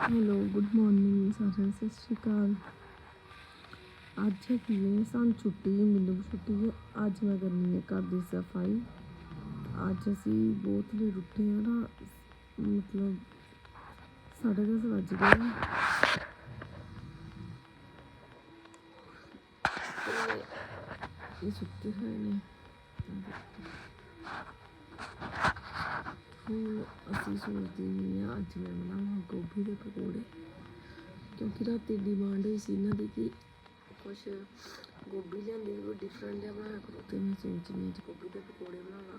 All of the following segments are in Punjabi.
ਹੈਲੋ ਗੁੱਡ ਮਾਰਨਿੰਗ ਸਾਰਿਆਂ ਨੂੰ ਸਤਿ ਸ਼੍ਰੀ ਅਕਾਲ। ਅੱਜ ਕੀ ਹੈ, ਸਾਨੂੰ ਛੁੱਟੀ, ਮੈਨੂੰ ਛੁੱਟੀ ਹੈ। ਅੱਜ ਮੈਂ ਕਰਨੀ ਹੈ ਘਰ ਦੀ ਸਫ਼ਾਈ। ਅੱਜ ਅਸੀਂ ਬਹੁਤ ਲੇਟ ਉੱਠੇ ਆ ਨਾ, ਮਤਲਬ ਸਾਢੇ ਦਸ ਵੱਜ ਗਏ ਇਹ ਸੁੱਤੇ ਹੋਏ ਨੇ। ਹੁਣ ਅਸੀਂ ਸੋਚਦੇ ਹਾਂ, ਅੱਜ ਮੈਂ ਬਣਾਵਾਂ ਦੇ ਪਕੌੜੇ। ਕਿਉਂਕਿ ਰਾਤੀ ਡਿਮਾਂਡ ਹੋਈ ਸੀ ਇਹਨਾਂ ਦੀ ਕਿ ਕੁਛ ਗੋਭੀ ਲਿਆਂਦੀ ਉਹ ਡਿਫਰੈਂਟ ਜਿਹਾ ਬਣਾਇਆ ਕਰੋ। ਤੇ ਮੈਂ ਸੋਚ ਅੱਜ ਗੋਭੀ ਦੇ ਪਕੌੜੇ ਬਣਾਵਾਂ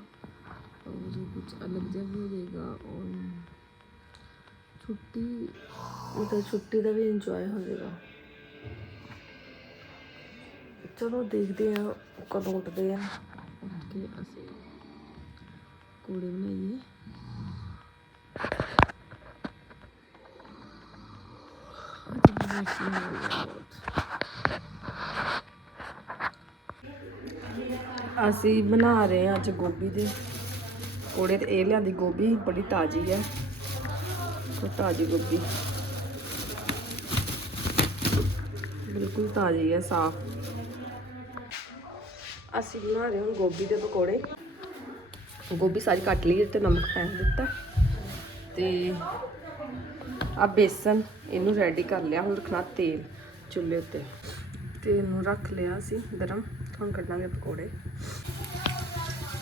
ਔਰ ਕੁਝ ਅਲੱਗ ਜਿਹਾ ਵੀ ਹੋ ਜਾਏਗਾ, ਔਰ ਛੁੱਟੀ, ਮਤਲਬ ਛੁੱਟੀ ਦਾ ਵੀ ਇੰਜੋਏ ਹੋ ਜਾਏਗਾ। ਚਲੋ ਦੇਖਦੇ ਆ ਕਦੋਂ ਉੱਠਦੇ ਆ। ਉੱਠ ਅਸੀਂ ਪਕੌੜੇ ਬਣਾਈਏ। ਅਸੀਂ ਬਣਾ ਰਹੇ ਹਾਂ ਅੱਜ ਗੋਭੀ ਦੇ ਪਕੌੜੇ ਤੇ ਇਹ ਲਿਆਂਦੀ ਗੋਭੀ, ਬੜੀ ਤਾਜ਼ੀ ਹੈ। ਤਾਜ਼ੀ ਗੋਭੀ। ਬਿਲਕੁਲ ਤਾਜ਼ੀ ਹੈ, ਸਾਫ਼। ਅਸੀਂ ਬਣਾ ਰਹੇ ਹਾਂ ਗੋਭੀ ਦੇ ਪਕੌੜੇ। ਗੋਭੀ ਸਾਰੀ ਕੱਟ ਲਈ ਤੇ ਨਮਕ ਪਾ ਦਿੱਤਾ। ਤੇ ਆ ਬੇਸਨ, ਇਹਨੂੰ ਰੈਡੀ ਕਰ ਲਿਆ। ਹੁਣ ਰੱਖਣਾ ਤੇਲ ਚੁੱਲ੍ਹੇ ਉੱਤੇ। ਤੇ ਇਹਨੂੰ ਰੱਖ ਲਿਆ ਅਸੀਂ ਗਰਮ। ਹੁਣ ਕੱਢਾਂਗੇ ਪਕੌੜੇ।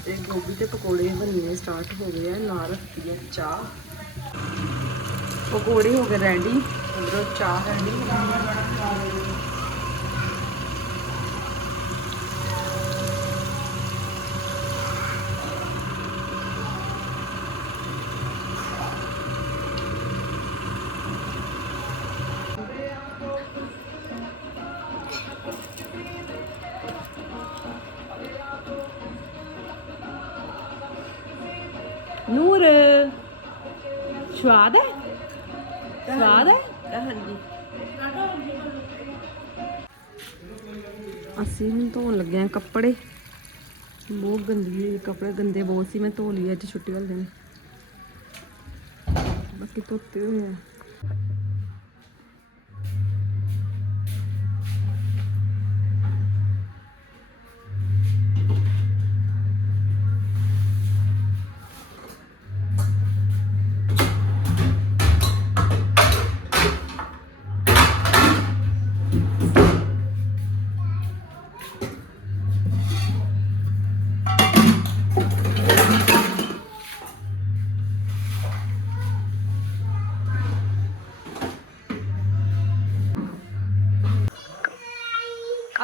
ਤੇ ਗੋਭੀ ਦੇ ਪਕੌੜੇ ਬਣਨੇ ਸਟਾਰਟ ਹੋ ਗਏ ਆ। ਨਾਲ ਰੱਖੀ ਹੈ ਚਾਹ। ਪਕੌੜੇ ਹੋ ਗਏ ਰੈਡੀ ਉਧਰੋਂ ਚਾਹ ਰੈਡੀ ਨੂਰ ਸਵਾਦ ਹੈ? ਸਵਾਦ ਹੈ? ਹਾਂਜੀ। ਅਸੀਂ ਹੁਣ ਧੋਣ ਲੱਗੇ ਆ ਕੱਪੜੇ। ਬਹੁਤ ਗੰਦੀ ਕੱਪੜੇ ਗੰਦੇ ਬਹੁਤ ਸੀ ਮੈਂ ਧੋ ਲਈ ਅੱਜ ਛੁੱਟੀ ਵਾਲੇ ਦਿਨ। ਬਾਕੀ ਧੋਤੇ ਹੋਏ ਆ।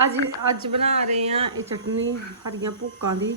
ਅੱਜ ਅੱਜ ਬਣਾ ਰਹੇ ਆ ਇਹ ਚਟਨੀ ਹਰੀਆਂ ਭੁੱਕਾਂ ਦੀ।